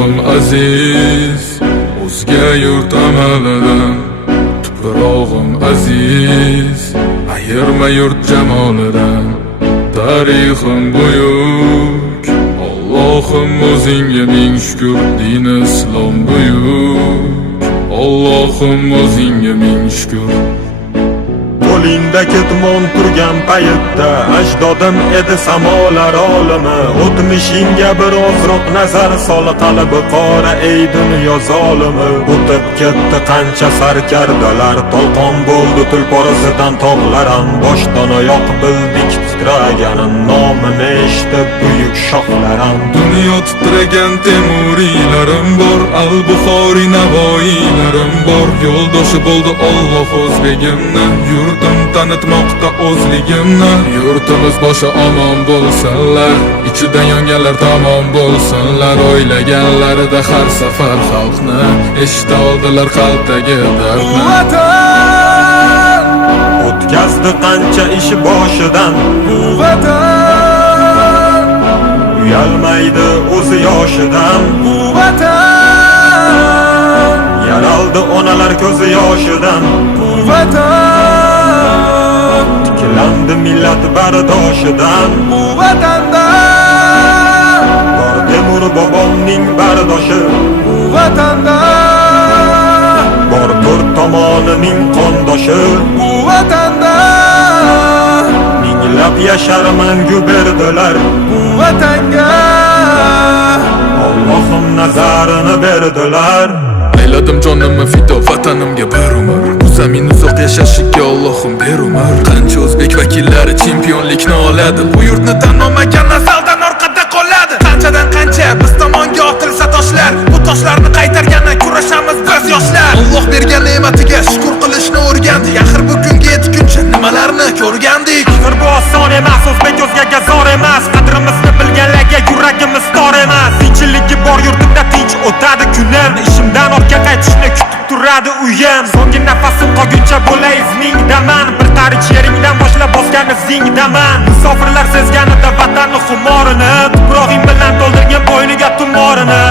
Tuprog'im aziz, o'zga yurt amalidan. Tuprog'im aziz, ayirma yurt jamolidan. Tarixim buyuk, Allohim o'zingga ming shukr. Din islom buyuk, Allohim o'zingga ming shukr. Qo'lingda ketmon turgan paytda ajdodim edi samolar olimi. O'tmishingga birozroq nazar sol, qalbi qora ey dunyo zolimi. O'tib ketdi qancha sarkardalar, to'lqon bo'ldi tulporisidan tog'laram. Boshdan oyoq bildik titraganin, nomini eshitib buyuk shohlaram. Dunyo titragan temuriylarim bor, al-Buxoriy Navoiylarim bor. Yo'ldoshi bo'ldi Alloh o'zligimni, yurtim tanitmoqda o'zligimni. Yurtimiz boshi omon bo'lsinlar, ichidan yonganlar tamom bo'lsinlar. O'ylaganlarida har safar xalqni eshita oldilar qalbdagi dardni. Vatan O'tkazdi qancha ish boshidan, bu vatan uyalmaydi o'zi yoshidan. bu vatan Yaraldi onalar ko'zi yoshidan, bu vatan tiklandi millat bardoshidan. bu vatanda Bor Temur bobomning bardoshi, bu vatanda bor to'rt tomonining qondoshi. bu vatanda Minglab yashar mangu berdilar, bu vatanga Allohim nazarini berdilar. Ayladim jonimni fido vatanimga bir umr. Bu zamin uzoq yashashiga Allohim ber umr. Qancha o'zbek vakillari chempionlikni oladi, bu yurtni tanlamagan nasaldan orqada qoladi. Qanchadan qancha biz tomonga otilsa toshlar, bu toshlarni qaytargani kurashamiz biz yoshlar. Alloh bergan ne'matiga shukr qilishni o'rgandik. Axir bu kunga yetguncha nimalarni ko'rgandik. Axir bu oson emas, o'zbek o'zgaga zor emas. Qadrimizni bilganlarga yuragimiz tor emas. Tinchiligi bor yurtimda tinch o'tadi kunim. Ishimdan ortga qaytishni kutib turadi uyim. So'nggi nafasim qolguncha bo'lay izmingdaman. Bir tarix yeringdan boshlab bosgan izingdaman. Musofirlar sezganida vatanni xumorini, tuprog'ing bilan to'ldirgan bo'yniga tumorini.